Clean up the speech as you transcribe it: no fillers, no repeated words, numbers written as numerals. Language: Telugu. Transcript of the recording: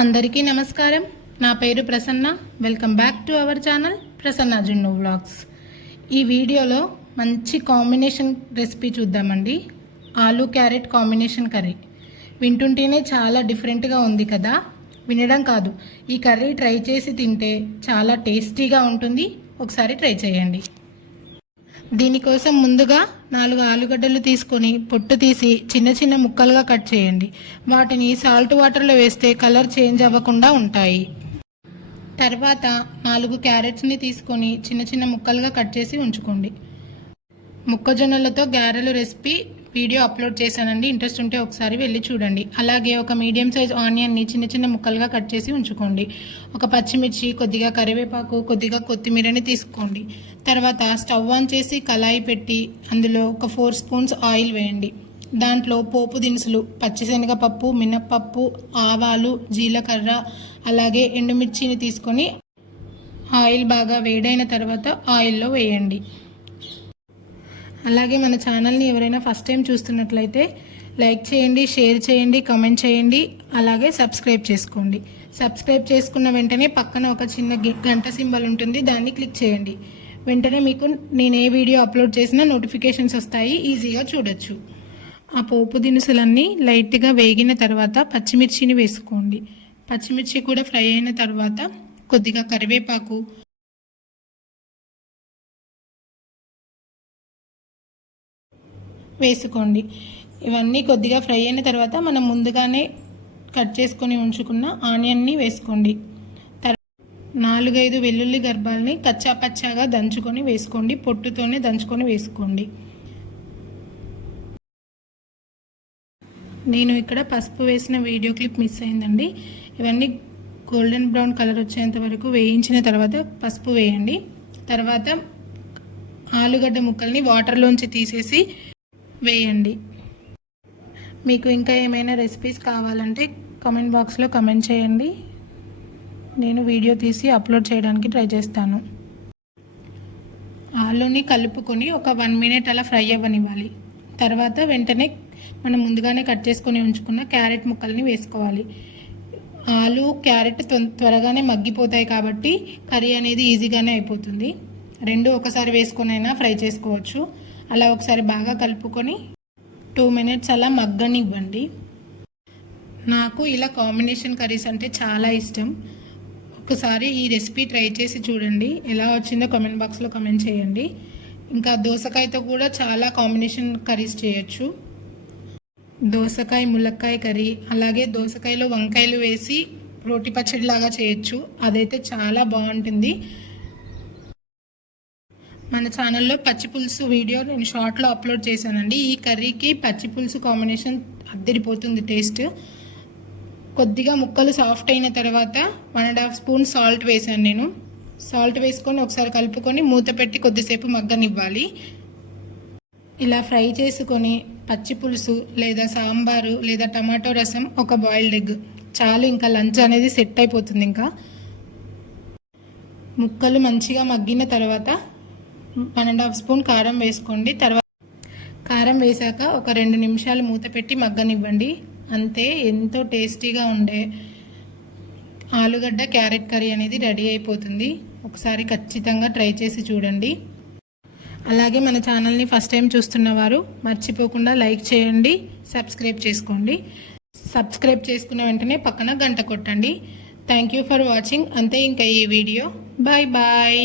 అందరికీ నమస్కారం. నా పేరు Prasanna. Welcome back to our channel Prasanna Junnu vlogs. ఈ వీడియోలో మంచి కాంబినేషన్ రెసిపీ చూద్దామండి. Aloo carrot combination curry. వింటుంటేనే చాలా డిఫరెంట్గా ఉంది కదా. వినడం కాదు, ఈ కర్రీ ట్రై చేసి తింటే చాలా టేస్టీగా ఉంటుంది. ఒకసారి ట్రై చేయండి. దీనికోసం ముందుగా 4 ఆలుగడ్డలు తీసుకొని పొట్టు తీసి చిన్న చిన్న ముక్కలుగా కట్ చేయండి. వాటిని సాల్ట్ వాటర్లో వేస్తే కలర్ చేంజ్ అవ్వకుండా ఉంటాయి. తర్వాత 4 క్యారెట్స్ని తీసుకొని చిన్న చిన్న ముక్కలుగా కట్ చేసి ఉంచుకోండి. మొక్కజొన్నలతో గారెలు రెసిపీ వీడియో అప్లోడ్ చేశానండి. ఇంట్రెస్ట్ ఉంటే ఒకసారి వెళ్ళి చూడండి. అలాగే ఒక మీడియం సైజ్ ఆనియన్ని చిన్న చిన్న ముక్కలుగా కట్ చేసి ఉంచుకోండి. ఒక పచ్చిమిర్చి, కొద్దిగా కరివేపాకు, కొద్దిగా కొత్తిమీరని తీసుకోండి. తర్వాత స్టవ్ ఆన్ చేసి కళాయి పెట్టి అందులో ఒక 4 స్పూన్స్ ఆయిల్ వేయండి. దాంట్లో పోపు దినుసులు, పచ్చిశనగపప్పు, మినప్పప్పు, ఆవాలు, జీలకర్ర, అలాగే ఎండుమిర్చిని తీసుకొని ఆయిల్ బాగా వేడైన తర్వాత ఆయిల్లో వేయండి. అలాగే మన ఛానల్ని ఎవరైనా ఫస్ట్ టైం చూస్తున్నట్లయితే లైక్ చేయండి, షేర్ చేయండి, కామెంట్ చేయండి, అలాగే సబ్స్క్రైబ్ చేసుకోండి. సబ్స్క్రైబ్ చేసుకున్న వెంటనే పక్కన ఒక చిన్న గంట సింబల్ ఉంటుంది, దాన్ని క్లిక్ చేయండి. వెంటనే మీకు నేను ఏ వీడియో అప్లోడ్ చేసినా నోటిఫికేషన్స్ వస్తాయి, ఈజీగా చూడొచ్చు. ఆ పోపు దినుసులన్నీ లైట్గా వేగిన తర్వాత పచ్చిమిర్చిని వేసుకోండి. పచ్చిమిర్చి కూడా ఫ్రై అయిన తర్వాత కొద్దిగా కరివేపాకు, వేసుకోండి. ఇవన్నీ కొద్దిగా ఫ్రై అయిన తర్వాత మనం ముందుగానే కట్ చేసుకొని ఉంచుకున్న ఆనియన్ని వేసుకోండి. 4-5 వెల్లుల్లి గర్భాలని కచ్చా పచ్చాగా దంచుకొని వేసుకోండి. పొట్టుతోనే దంచుకొని వేసుకోండి. నేను ఇక్కడ పసుపు వేసిన వీడియో క్లిప్ మిస్ అయిందండి. ఇవన్నీ గోల్డెన్ బ్రౌన్ కలర్ వచ్చేంత వరకు వేయించిన తర్వాత పసుపు వేయండి. తర్వాత ఆలుగడ్డ ముక్కల్ని వాటర్లోంచి తీసేసి వేయండి. మీకు ఇంకా ఏమైనా రెసిపీస్ కావాలంటే కామెంట్ బాక్స్లో కామెంట్ చేయండి. నేను వీడియో తీసి అప్లోడ్ చేయడానికి ట్రై చేస్తాను. ఆలుని కలుపుకొని ఒక 1 మినిట్ అలా ఫ్రై అవ్వనివ్వాలి. తర్వాత వెంటనే మనం ముందుగానే కట్ చేసుకొని ఉంచుకున్న క్యారెట్ ముక్కల్ని వేసుకోవాలి. ఆలు, క్యారెట్ త్వరగానే మగ్గిపోతాయి కాబట్టి కర్రీ అనేది ఈజీగానే అయిపోతుంది. 2 ఒకసారి వేసుకొని అయినా ఫ్రై చేసుకోవచ్చు. అలా ఒకసారి బాగా కలుపుకొని 2 మినిట్స్ అలా మగ్గనివ్వండి. నాకు ఇలా కాంబినేషన్ కర్రీస్ అంటే చాలా ఇష్టం. ఒకసారి ఈ రెసిపీ ట్రై చేసి చూడండి. ఎలా వచ్చిందో కామెంట్ బాక్స్లో కామెంట్ చేయండి. ఇంకా దోసకాయతో కూడా చాలా కాంబినేషన్ కర్రీస్ చేయొచ్చు. దోసకాయ ములక్కాయ కర్రీ, అలాగే దోసకాయలో వంకాయలు వేసి రోటి పచ్చడి లాగా చేయొచ్చు. అదైతే చాలా బాగుంటుంది. మన ఛానల్లో పచ్చి పులుసు వీడియో నేను షార్ట్లో అప్లోడ్ చేశానండి. ఈ కర్రీకి పచ్చి పులుసు కాంబినేషన్ అద్దరిపోతుంది టేస్ట్. కొద్దిగా ముక్కలు సాఫ్ట్ అయిన తర్వాత 1.5 స్పూన్ సాల్ట్ వేసాను నేను. సాల్ట్ వేసుకొని ఒకసారి కలుపుకొని మూత పెట్టి కొద్దిసేపు మగ్గనివ్వాలి. ఇలా ఫ్రై చేసుకొని పచ్చి పులుసు లేదా సాంబారు లేదా టమాటో రసం, ఒక బాయిల్డ్ ఎగ్ చాలు. ఇంకా లంచ్ అనేది సెట్ అయిపోతుంది. ఇంకా ముక్కలు మంచిగా మగ్గిన తర్వాత 1.5 స్పూన్ కారం వేసుకోండి. తర్వాత కారం వేసాక ఒక 2 నిమిషాలు మూత పెట్టి మగ్గనివ్వండి. అంతే, ఎంతో టేస్టీగా ఉండే ఆలుగడ్డ క్యారెట్ కర్రీ అనేది రెడీ అయిపోతుంది. ఒకసారి ఖచ్చితంగా ట్రై చేసి చూడండి. అలాగే మన ఛానల్ని ఫస్ట్ టైం చూస్తున్నవారు మర్చిపోకుండా లైక్ చేయండి, సబ్స్క్రైబ్ చేసుకోండి. సబ్స్క్రైబ్ చేసుకున్న వెంటనే పక్కన గంట కొట్టండి. Thank you for watching. అంతే ఇంకా ఈ వీడియో. Bye bye.